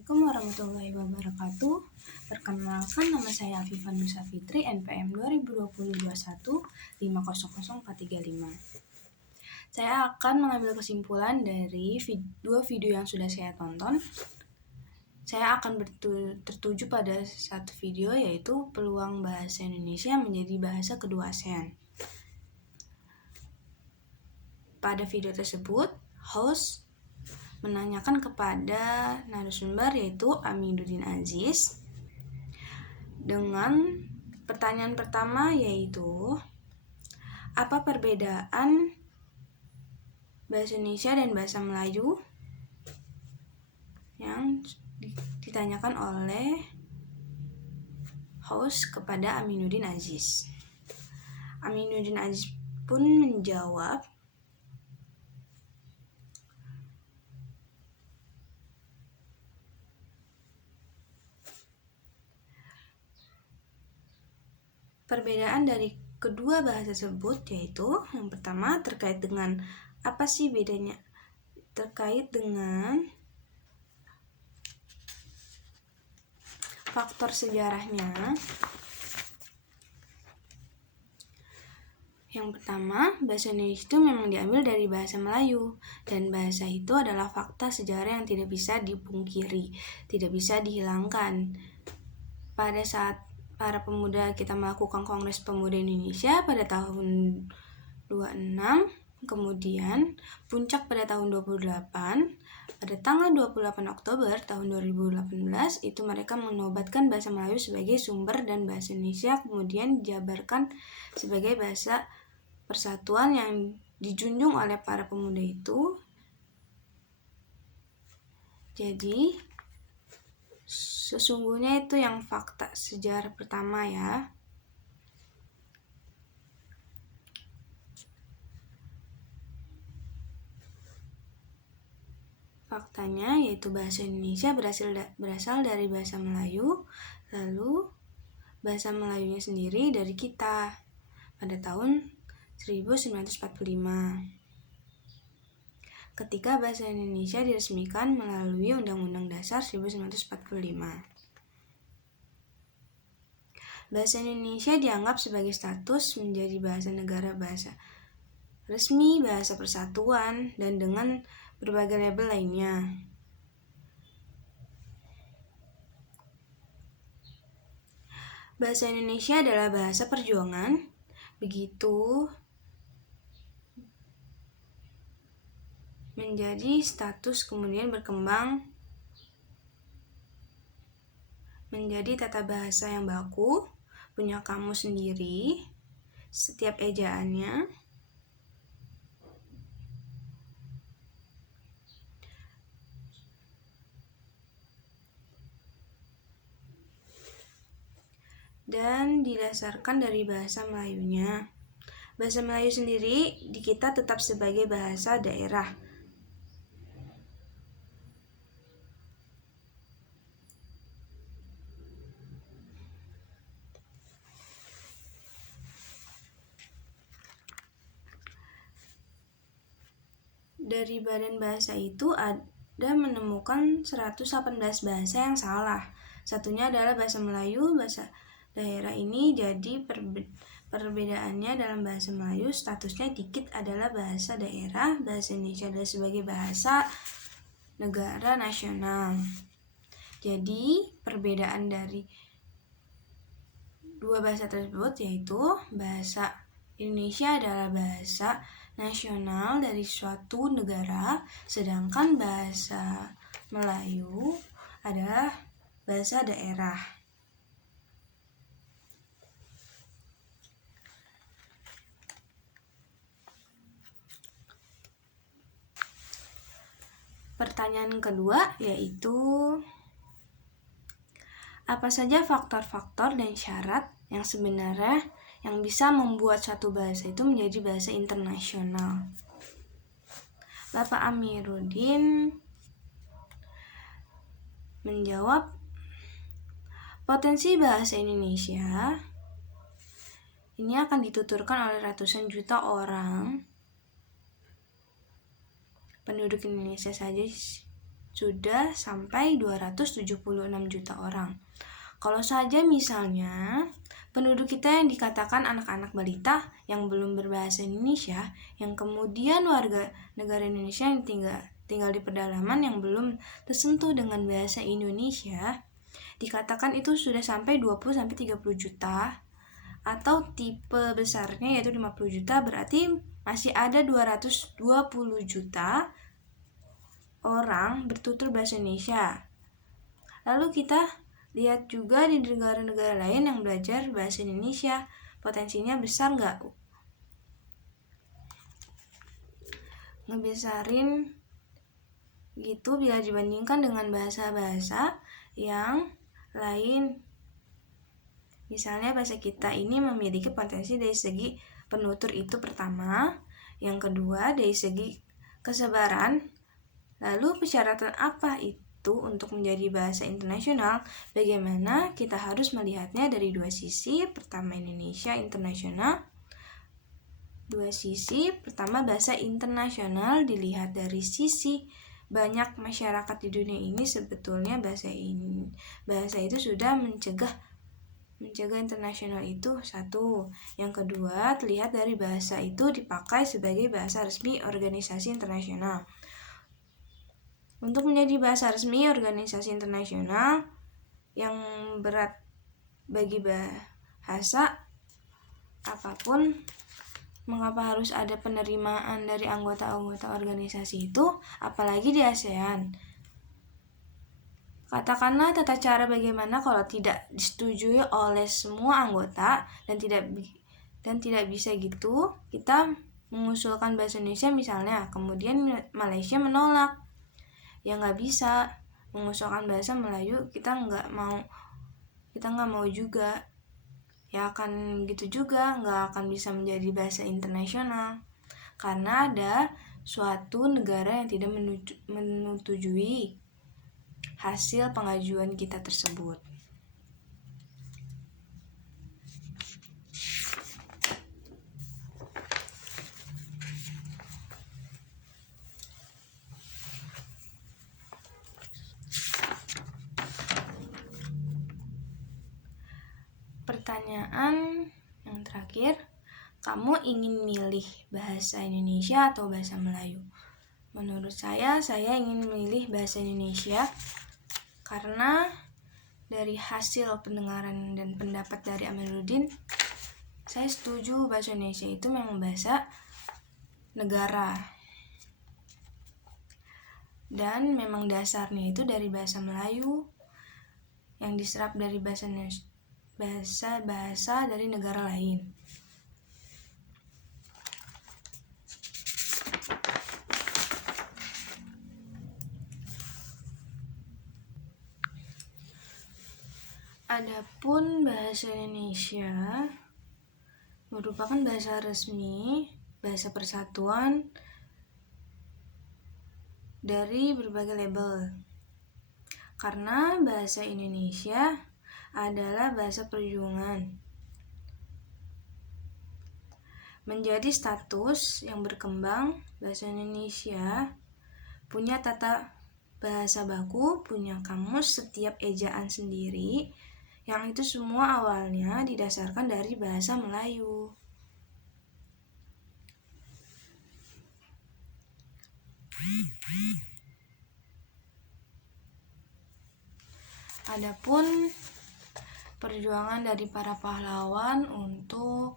Assalamualaikum warahmatullahi wabarakatuh. Perkenalkan, nama saya Afifah Nusa Fitri, NPM 2020-21-500435. Saya akan mengambil kesimpulan dari dua video yang sudah saya tonton. Saya akan tertuju pada satu video, yaitu peluang bahasa Indonesia menjadi bahasa kedua ASEAN. Pada video tersebut, host menanyakan kepada narasumber, yaitu Aminuddin Aziz, dengan pertanyaan pertama, yaitu apa perbedaan bahasa Indonesia dan bahasa Melayu, yang ditanyakan oleh host kepada Aminuddin Aziz. Aminuddin Aziz pun menjawab, perbedaan dari kedua bahasa tersebut yaitu yang pertama terkait dengan apa sih bedanya, terkait dengan faktor sejarahnya. Yang pertama, bahasa Indonesia itu memang diambil dari bahasa Melayu, dan bahasa itu adalah fakta sejarah yang tidak bisa dipungkiri, tidak bisa dihilangkan. Pada saat para pemuda kita melakukan Kongres Pemuda Indonesia pada tahun 26, kemudian puncak pada tahun 28, pada tanggal 28 Oktober tahun 2018 itu mereka menobatkan bahasa Melayu sebagai sumber dan bahasa Indonesia kemudian dijabarkan sebagai bahasa persatuan yang dijunjung oleh para pemuda itu. Jadi sesungguhnya itu yang fakta sejarah pertama ya. Faktanya yaitu bahasa Indonesia berasal dari bahasa Melayu, lalu bahasa Melayunya sendiri dari kita pada tahun 1945. Ketika bahasa Indonesia diresmikan melalui Undang-Undang Dasar 1945. Bahasa Indonesia dianggap sebagai status menjadi bahasa negara, bahasa resmi, bahasa persatuan, dan dengan berbagai label lainnya. Bahasa Indonesia adalah bahasa perjuangan, begitu menjadi status kemudian berkembang menjadi tata bahasa yang baku, punya kamus sendiri, setiap ejaannya dan didasarkan dari bahasa Melayunya. Bahasa Melayu sendiri di kita tetap sebagai bahasa daerah. Dari Badan Bahasa itu ada menemukan 118 bahasa yang salah. Satunya adalah bahasa Melayu, bahasa daerah ini jadi perbedaannya dalam bahasa Melayu statusnya dikit adalah bahasa daerah, bahasa Indonesia adalah sebagai bahasa negara nasional. Jadi perbedaan dari dua bahasa tersebut yaitu bahasa Indonesia adalah bahasa nasional dari suatu negara, sedangkan bahasa Melayu adalah bahasa daerah. Pertanyaan kedua yaitu apa saja faktor-faktor dan syarat yang sebenarnya yang bisa membuat suatu bahasa itu menjadi bahasa internasional. Bapak Amiruddin menjawab, potensi bahasa Indonesia ini akan dituturkan oleh ratusan juta orang penduduk Indonesia saja sudah sampai 276 juta orang. Kalau saja misalnya penduduk kita yang dikatakan anak-anak balita yang belum berbahasa Indonesia, yang kemudian warga negara Indonesia yang tinggal di pedalaman yang belum tersentuh dengan bahasa Indonesia, dikatakan itu sudah sampai 20-30 juta, atau tipe besarnya yaitu 50 juta, berarti masih ada 220 juta orang bertutur bahasa Indonesia. Lalu kita lihat juga di negara-negara lain yang belajar bahasa Indonesia, potensinya besar nggak? Ngebesarin gitu bila dibandingkan dengan bahasa-bahasa yang lain. Misalnya bahasa kita ini memiliki potensi dari segi penutur itu pertama, yang kedua dari segi kesebaran. Lalu persyaratan apa itu untuk menjadi bahasa internasional? Bagaimana kita harus melihatnya dari dua sisi. Pertama, Indonesia internasional. Dua sisi. Pertama, bahasa internasional dilihat dari sisi banyak masyarakat di dunia ini sebetulnya bahasa itu sudah mencegah internasional itu satu. Yang kedua, terlihat dari bahasa itu dipakai sebagai bahasa resmi organisasi internasional. Untuk menjadi bahasa resmi organisasi internasional yang berat bagi bahasa apapun, mengapa harus ada penerimaan dari anggota-anggota organisasi itu, apalagi di ASEAN? Katakanlah tata cara bagaimana kalau tidak disetujui oleh semua anggota dan tidak bisa gitu, kita mengusulkan bahasa Indonesia misalnya, kemudian Malaysia menolak. Ya nggak bisa mengusulkan bahasa Melayu, kita nggak mau juga, ya akan gitu juga, nggak akan bisa menjadi bahasa internasional karena ada suatu negara yang tidak menyetujui hasil pengajuan kita tersebut. Pertanyaan yang terakhir, kamu ingin milih bahasa Indonesia atau bahasa Melayu? Menurut saya ingin milih bahasa Indonesia karena dari hasil pendengaran dan pendapat dari Amiruddin, saya setuju bahasa Indonesia itu memang bahasa negara. Dan memang dasarnya itu dari bahasa Melayu yang diserap dari bahasa dari negara lain. Adapun bahasa Indonesia merupakan bahasa resmi, bahasa persatuan dari berbagai label. Karena bahasa Indonesia adalah bahasa perjuangan. Menjadi status yang berkembang, bahasa Indonesia punya tata bahasa baku, punya kamus setiap ejaan sendiri, yang itu semua awalnya didasarkan dari bahasa Melayu. Adapun perjuangan dari para pahlawan untuk